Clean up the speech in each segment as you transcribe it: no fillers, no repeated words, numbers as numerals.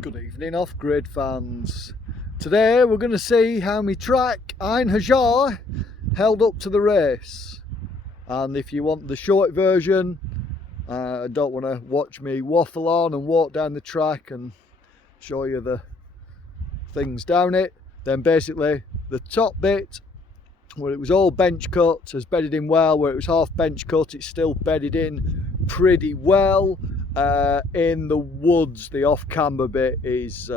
Good evening, off-grid fans. Today we're going to see how my track Einherjar held up to the race. And if you want the short version, don't want to watch me waffle on and walk down the track and show you the things down it, then basically the top bit where it was all bench cut has bedded in well. Where it was half bench cut, it's still bedded in pretty well. In the woods, the off-camber bit is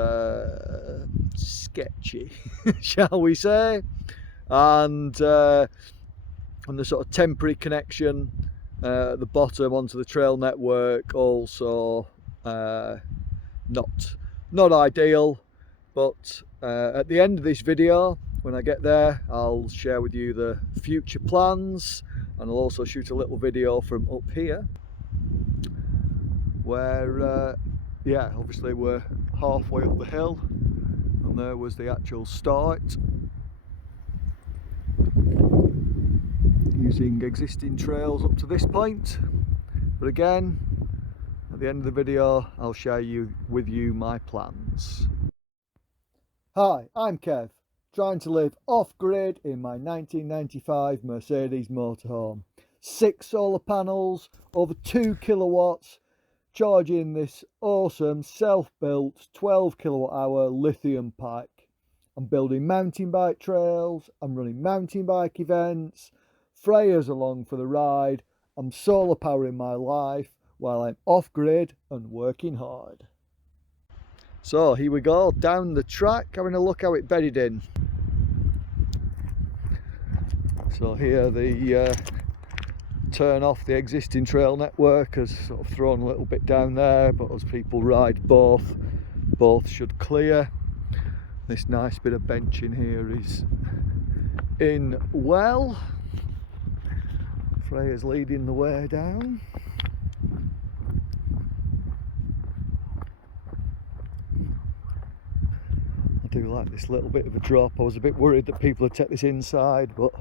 sketchy, shall we say, and the sort of temporary connection at the bottom onto the trail network also not ideal. But at the end of this video, when I get there, I'll share with you the future plans, and I'll also shoot a little video from up here where yeah, obviously we're halfway up the hill and there was the actual start, using existing trails up to this point. But again, at the end of the video, I'll share with you my plans. Hi, I'm Kev, trying to live off-grid in my 1995 Mercedes motorhome. 6 solar panels, over 2 kilowatts, charging this awesome self-built 12 kilowatt hour lithium pack. I'm building mountain bike trails, I'm running mountain bike events, Freya's along for the ride. I'm solar powering my life while I'm off-grid and working hard. So here we go, down the track, having a look how it bedded in. So here the turn off the existing trail network has sort of thrown a little bit down there, but as people ride both should clear. This nice bit of benching here is in well. Freya's leading the way down. I do like this little bit of a drop. I was a bit worried that people would take this inside, but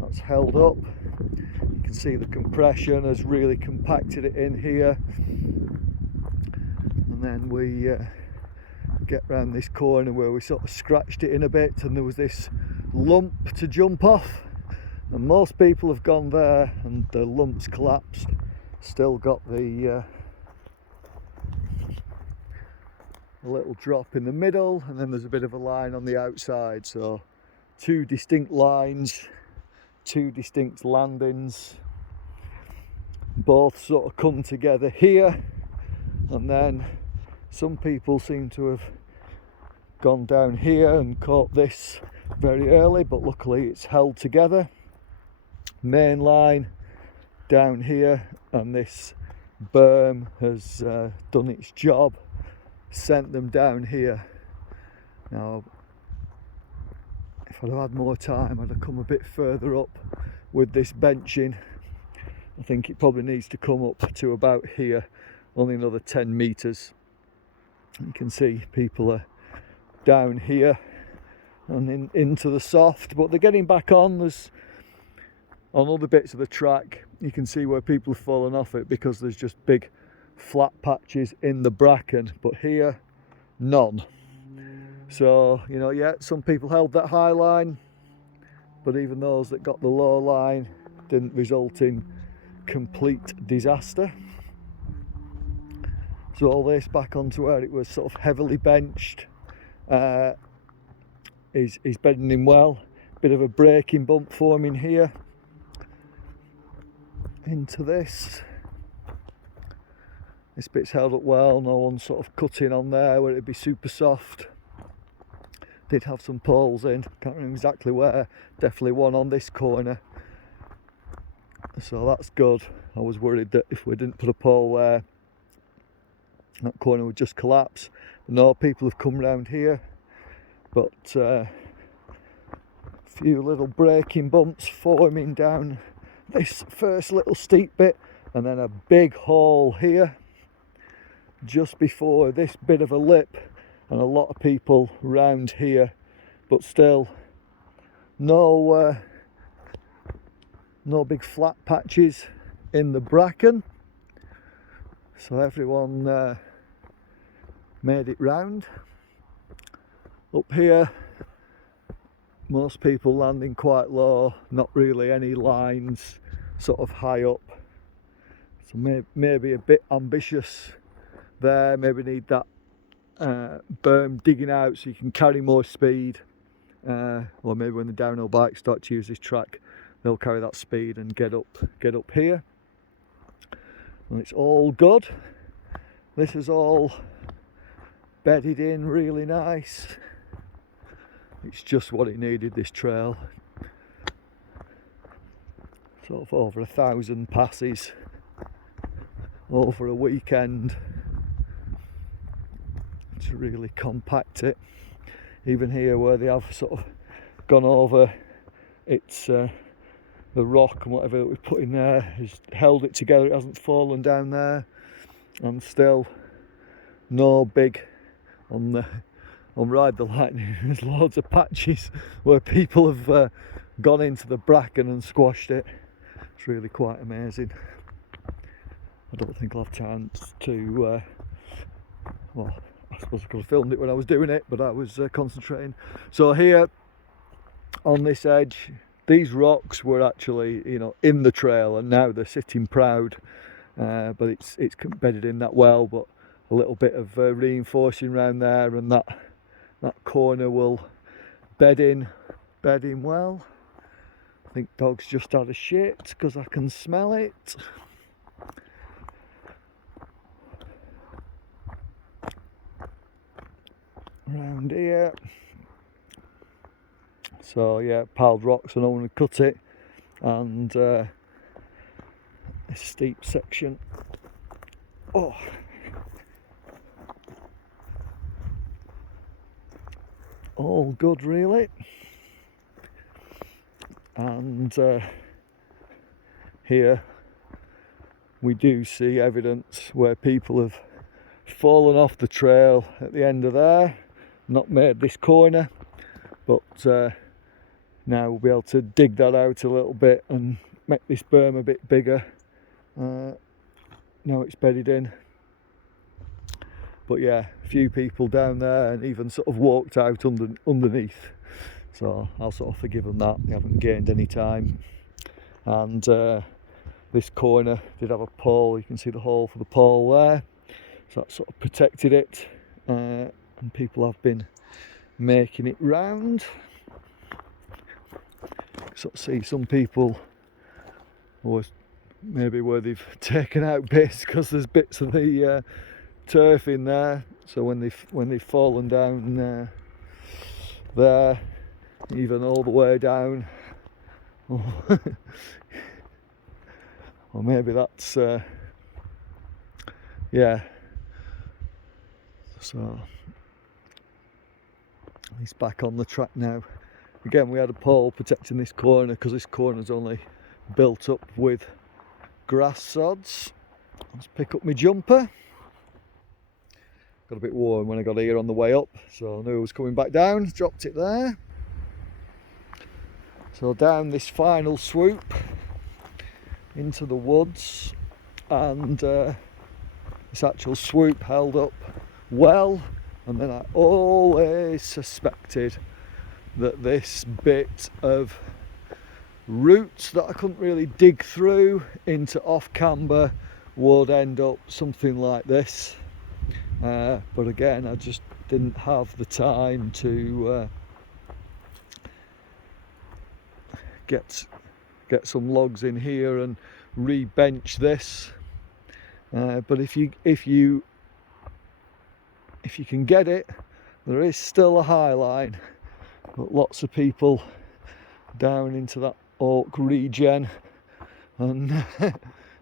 that's held up. You can see the compression has really compacted it in here, and then we get round this corner where we sort of scratched it in a bit and there was this lump to jump off, and most people have gone there and the lump's collapsed. Still got the a little drop in the middle, and then there's a bit of a line on the outside, so 2 distinct lines, 2 distinct landings, both sort of come together here. And then some people seem to have gone down here and caught this very early, but luckily it's held together. Main line down here, and this berm has done its job, sent them down here. Now if I'd have had more time, I'd have come a bit further up with this benching. I think it probably needs to come up to about here, only another 10 meters. You can see people are down here and into the soft, but they're getting back on. There's on other bits of the track, you can see where people have fallen off it because there's just big flat patches in the bracken, but here none. So, you know, yeah, some people held that high line, but even those that got the low line didn't result in complete disaster. So all this back onto where it was sort of heavily benched is bedding in well. Bit of a braking bump forming here into this. This bit's held up well, no one's sort of cutting on there where it'd be super soft. Did have some poles in, can't remember exactly where, definitely one on this corner, so that's good. I was worried that if we didn't put a pole there, that corner would just collapse. No, people have come round here, but a few little braking bumps forming down this first little steep bit, and then a big hole here just before this bit of a lip, and a lot of people round here, but still no big flat patches in the bracken. So everyone made it round. Up here, most people landing quite low, not really any lines sort of high up, so maybe a bit ambitious there, maybe need that berm digging out so you can carry more speed, or maybe when the downhill bikes start to use this track, they'll carry that speed and get up here. And it's all good. This is all bedded in really nice. It's just what it needed, this trail. Sort of over 1,000 passes over a weekend to really compact it. Even here where they have sort of gone over, it's the rock and whatever that we put in there has held it together, it hasn't fallen down there, and still no big on Ride the Lightning. There's loads of patches where people have gone into the bracken and squashed it. It's really quite amazing. I don't think I'll have chance to well, I suppose I could have filmed it when I was doing it, but I was concentrating. So here on this edge, these rocks were actually, you know, in the trail, and now they're sitting proud, but it's bedded in that well. But a little bit of reinforcing around there, and that corner will bed in well. I think dog's just had a shit because I can smell it. Around here, so yeah, piled rocks, and I want to cut it, and this steep section, oh, all good really. And here we do see evidence where people have fallen off the trail at the end of there, not made this corner, but now we'll be able to dig that out a little bit and make this berm a bit bigger. Now it's bedded in, but yeah, a few people down there and even sort of walked out underneath, so I'll sort of forgive them that. They haven't gained any time. And this corner did have a pole, you can see the hole for the pole there, so that sort of protected it, and people have been making it round. Sort of see some people, or maybe where they've taken out bits because there's bits of the turf in there, so when they've fallen down there, even all the way down, or maybe that's yeah. So he's back on the track now. Again, we had a pole protecting this corner because this corner's only built up with grass sods. Let's pick up my jumper. Got a bit warm when I got here on the way up, so I knew I was coming back down. Dropped it there. So down this final swoop into the woods, and this actual swoop held up well, and then I always suspected that this bit of roots that I couldn't really dig through into off camber would end up something like this, but again I just didn't have the time to get some logs in here and re-bench this, but if you can get it, there is still a high line, but lots of people down into that oak regen and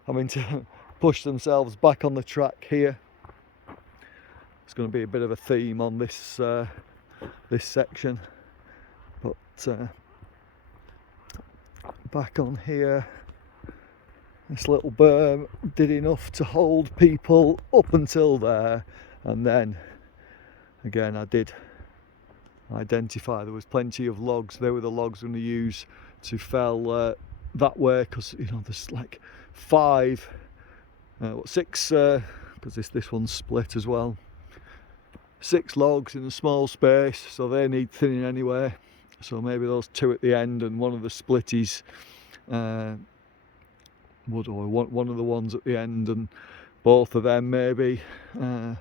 having to push themselves back on the track here. It's going to be a bit of a theme on this this section, but back on here, this little berm did enough to hold people up until there, and then again I did identify there was plenty of logs. They were the logs I'm going to use to fell that way, because you know there's like 6 because this one's split as well. 6 logs in a small space, so they need thinning anyway. So maybe those 2 at the end and one of the splitties would, or one of the ones at the end, and both of them maybe to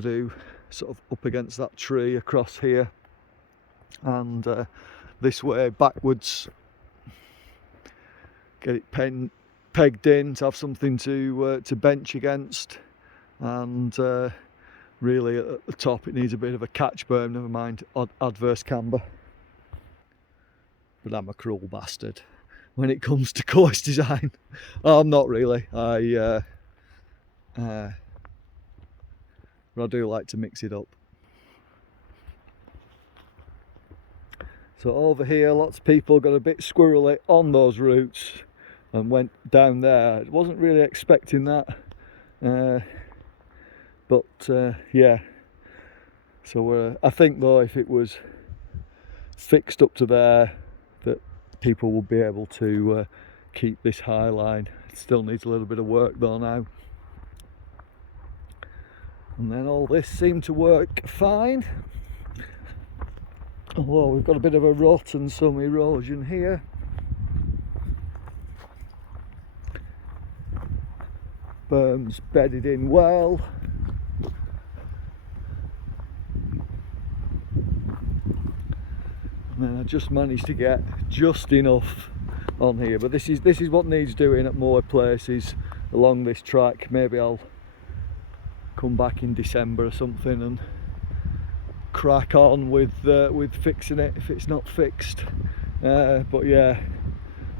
do sort of up against that tree across here, and this way backwards, get it pegged in to have something to bench against, and really at the top it needs a bit of a catch berm, never mind adverse camber. But I'm a cruel bastard when it comes to course design. I'm not really. But I do like to mix it up. So over here, lots of people got a bit squirrely on those routes and went down there. I wasn't really expecting that, but yeah. So I think though, if it was fixed up to there, that people will be able to keep this high line. It still needs a little bit of work though now. And then all this seemed to work fine. Although we've got a bit of a rut and some erosion here. Berm's bedded in well. And then I just managed to get just enough on here. But this is what needs doing at more places along this track. Maybe I'll come back in December or something and crack on with fixing it if it's not fixed. But yeah,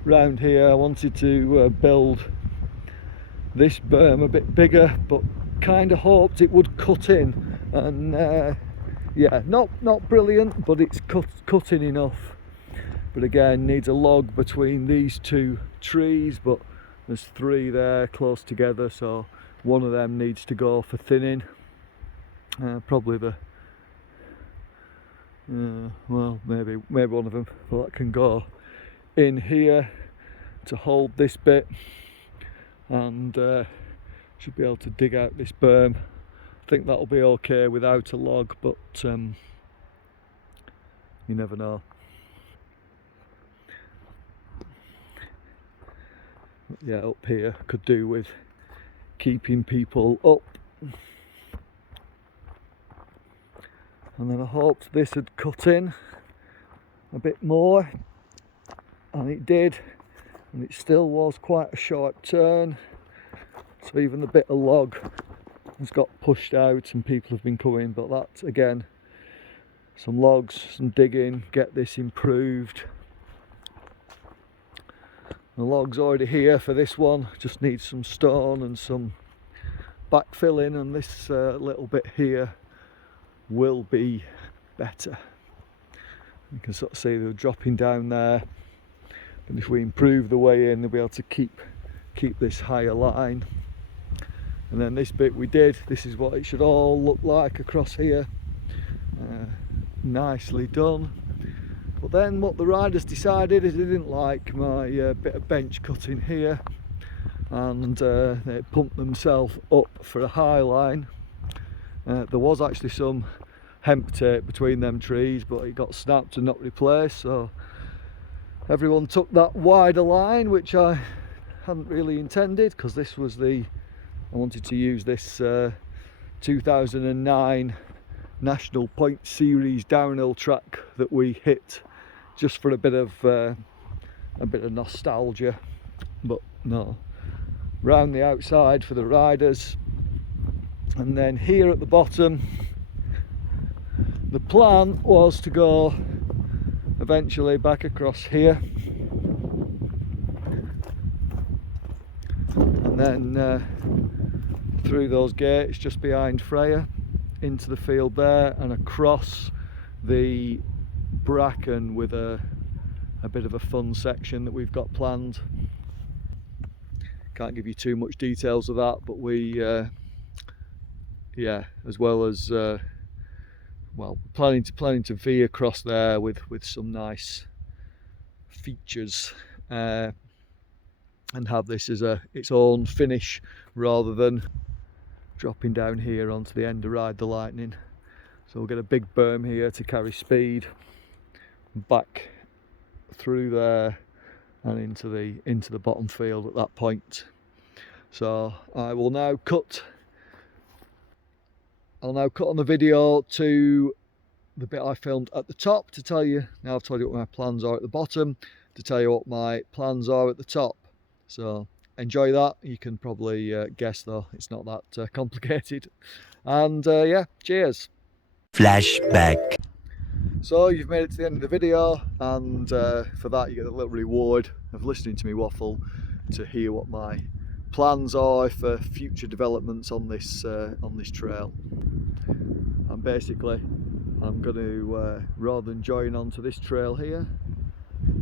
round here I wanted to build this berm a bit bigger, but kind of hoped it would cut in, and yeah, not brilliant, but it's cutting enough. But again, needs a log between these 2 trees, but there's 3 there close together, so one of them needs to go for thinning. Probably the well, maybe one of them, but that can go in here to hold this bit, and should be able to dig out this berm. I think that'll be okay without a log, but you never know. Yeah, up here could do with keeping people up. And then I hoped this had cut in a bit more, and it did, and it still was quite a sharp turn, so even the bit of log has got pushed out and people have been coming. But that, again, some logs, some digging, get this improved. The log's already here for this one, just needs some stone and some backfilling, and this little bit here will be better. You can sort of see they're dropping down there, but if we improve the way in, they'll be able to keep this higher line. And then this bit we did, this is what it should all look like across here. Nicely done. But then what the riders decided is they didn't like my bit of bench cutting here, and they pumped themselves up for a high line. There was actually some hemp tape between them trees, but it got snapped and not replaced, so everyone took that wider line, which I hadn't really intended, because this was I wanted to use this 2009 National Point Series downhill track that we hit, just for a bit of nostalgia. But no, round the outside for the riders, and then here at the bottom, the plan was to go eventually back across here, and then through those gates just behind Freya into the field there, and across the bracken with a bit of a fun section that we've got planned. Can't give you too much details of that, but we yeah, as well as well, planning to V across there with some nice features, and have this as its own finish rather than dropping down here onto the end of Ride the Lightning. So we'll get a big berm here to carry speed back through there and into the bottom field at that point. So I will now cut. I'll now cut on the video to the bit I filmed at the top to tell you. Now I've told you what my plans are at the bottom, to tell you what my plans are at the top. So enjoy that. You can probably guess though, it's not that complicated. And yeah, cheers. Flashback. So you've made it to the end of the video, and for that you get a little reward of listening to me waffle to hear what my plans are for future developments on this trail. And basically I'm going to, rather than join onto this trail here,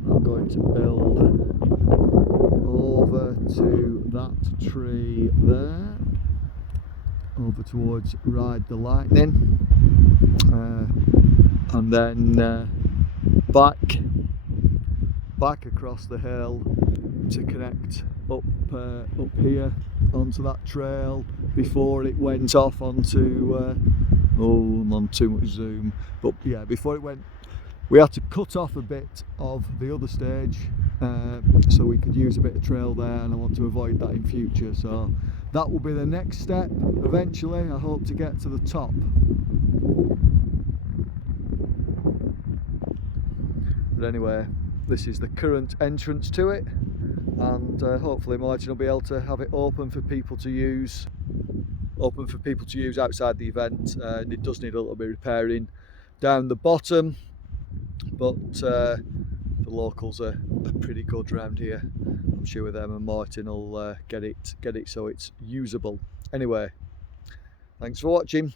I'm going to build over to that tree there, over towards Ride the Lightning, and then back across the hill to connect up here onto that trail before it went off onto I'm on too much zoom, but yeah, before it went, we had to cut off a bit of the other stage so we could use a bit of trail there, and I want to avoid that in future. So that will be the next step. Eventually I hope to get to the top. But anyway, this is the current entrance to it, and hopefully Martin will be able to have it open for people to use outside the event. And it does need a little bit of repairing down the bottom, but the locals are pretty good around here. I'm sure them and Martin will get it so it's usable. Anyway, thanks for watching.